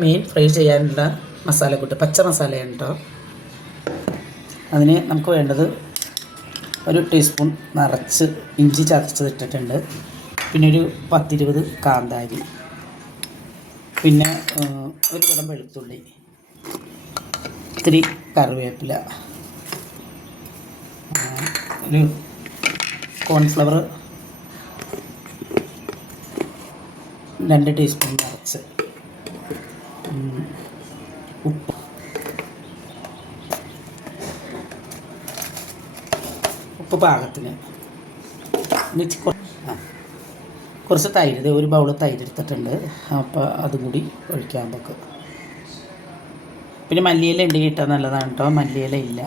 മീൻ fry ചെയ്യാനുള്ള മസാലക്കൂട്ട് പച്ച മസാലയാണ് കേട്ടോ. അതിന് നമുക്ക് വേണ്ടത് 1 ടീസ്പൂൺ നിറച്ച് ഇഞ്ചി ചതച്ചതിട്ടിട്ടുണ്ട്. പിന്നെ ഒരു 10-20 കാന്താരി, പിന്നെ 1 കുടം വെളുത്തുള്ളി, ഇത്തിരി കറിവേപ്പില, ഒരു കോൺഫ്ലവർ 2 ടീസ്പൂൺ നിറച്ച്, ഉപ്പ് പാകത്തിന്, കുറച്ച് തൈര്, 1 ബൗൾ തൈര് എടുത്തിട്ടുണ്ട്. അപ്പോൾ അതും കൂടി ഒഴിക്കാൻ നമുക്ക്. പിന്നെ മല്ലിയില ഉണ്ടെങ്കിൽ ഇട്ടാൽ നല്ലതാണ് കേട്ടോ. മല്ലിയില ഇല്ല.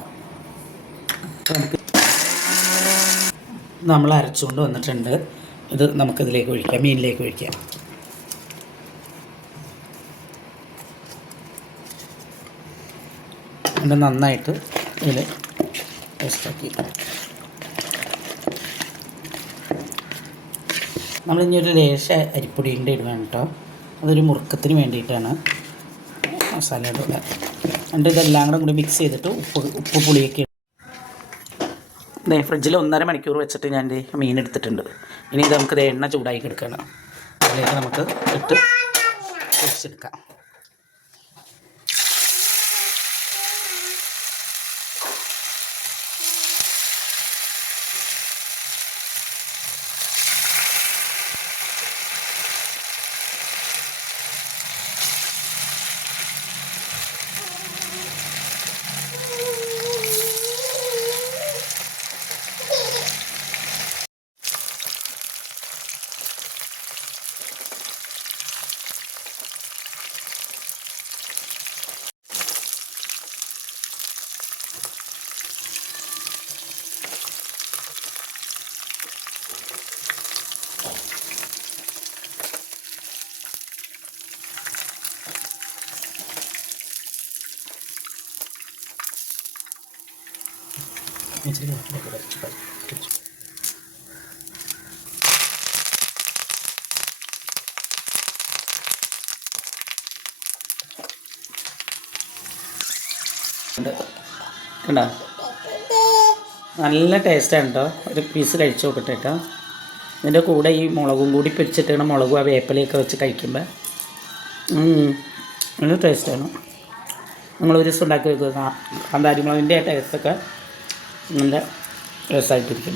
നമുക്ക് നമ്മൾ അരച്ചുകൊണ്ട് വന്നിട്ടുണ്ട്. ഇത് നമുക്കിതിലേക്ക് ഒഴിക്കാം, മീനിലേക്ക് ഒഴിക്കാം. ഇത് നന്നായിട്ട് ഇതിൽ പേസ്റ്റാക്കി. നമ്മളിനി ഒരു ലേശ അരിപ്പൊടിയുടെ ഇടുകയാണ് കേട്ടോ. അതൊരു മുറുക്കത്തിന് വേണ്ടിയിട്ടാണ് മസാല ഇടുക. എന്നിട്ട് ഇതെല്ലാം കൂടി മിക്സ് ചെയ്തിട്ട് ഉപ്പ് പുളിയൊക്കെ ഫ്രിഡ്ജിൽ 1.5 മണിക്കൂർ വെച്ചിട്ട് ഞാൻ മീൻ എടുത്തിട്ടുണ്ട്. ഇനി ഇത് നമുക്ക് എണ്ണ ചൂടാക്കി എടുക്കണം. അതിലേക്ക് നമുക്ക് ഇട്ട് പൊരിച്ചെടുക്കാം. കണ്ടോ, നല്ല ടേസ്റ്റാണ് കേട്ടോ. ഒരു പീസ് കഴിച്ച് നോക്കട്ടെ കേട്ടോ. ഇതിൻ്റെ കൂടെ ഈ മുളകും കൂടി പൊരിച്ചിട്ടാണ്, മുളകും ആ വേപ്പിലയൊക്കെ വെച്ച് കഴിക്കുമ്പോൾ നല്ല ടേസ്റ്റാണ്. നമ്മളൊരു ദിവസം ഉണ്ടാക്കി വെക്കുക. കാന്താരി മുളകിൻ്റെ ടേസ്റ്റൊക്കെ നല്ല രസമായിട്ടിരിക്കും.